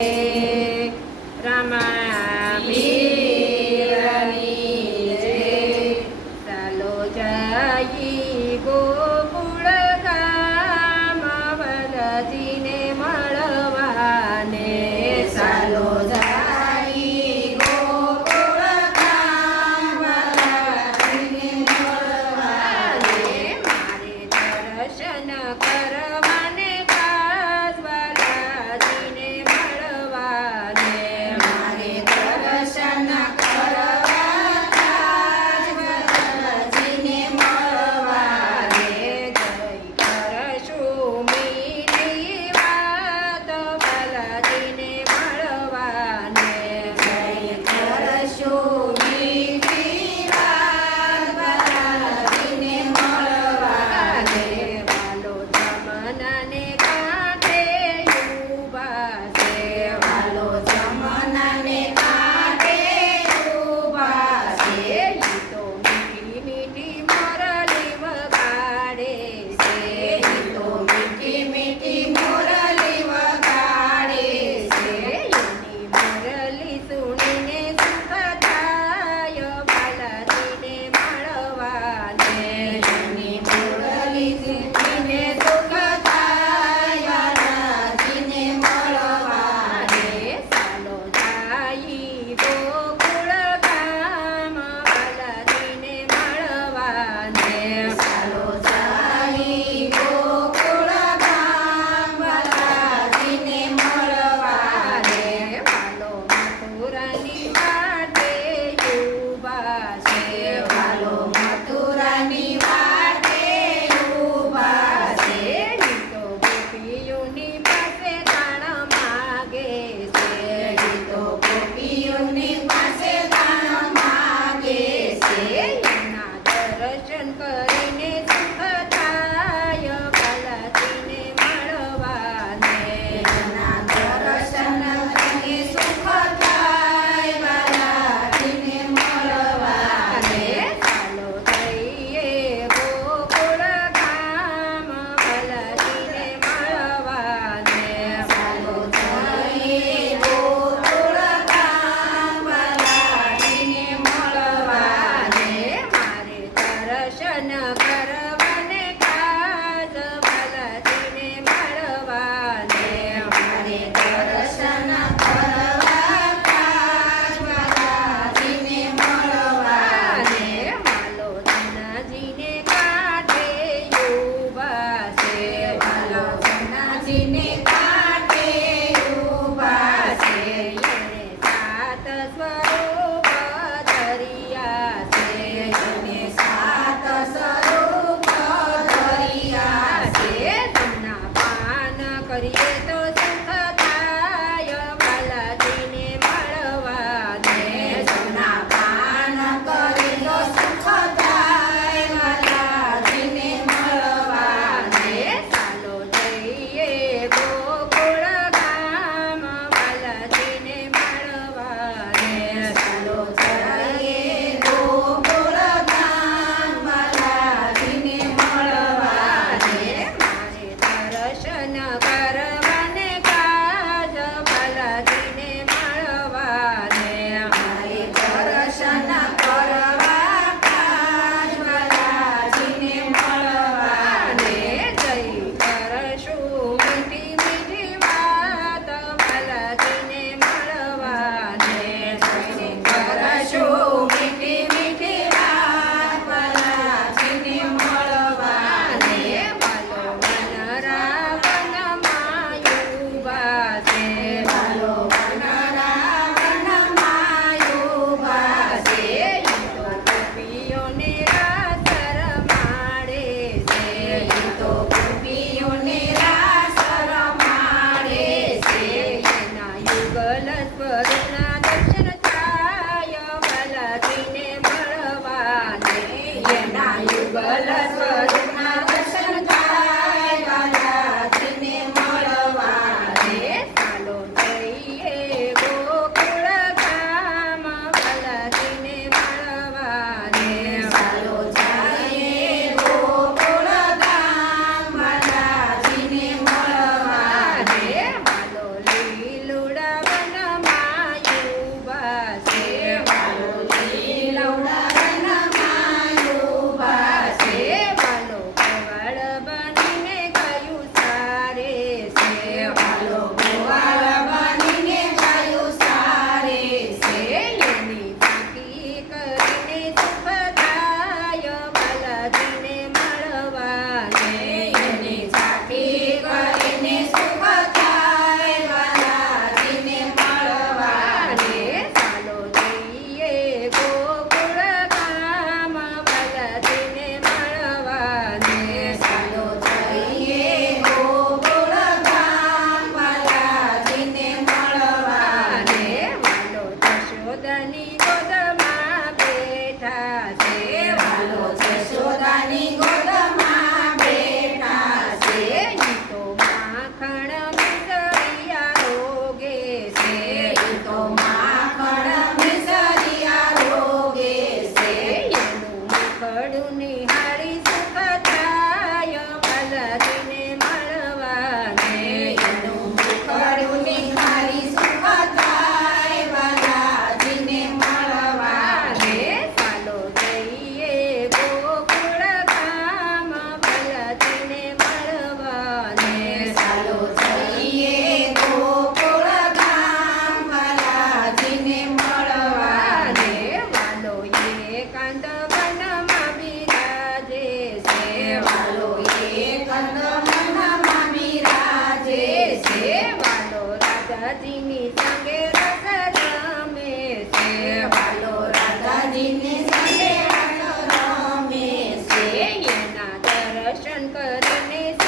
Hey. الأسود દર્શન કરીને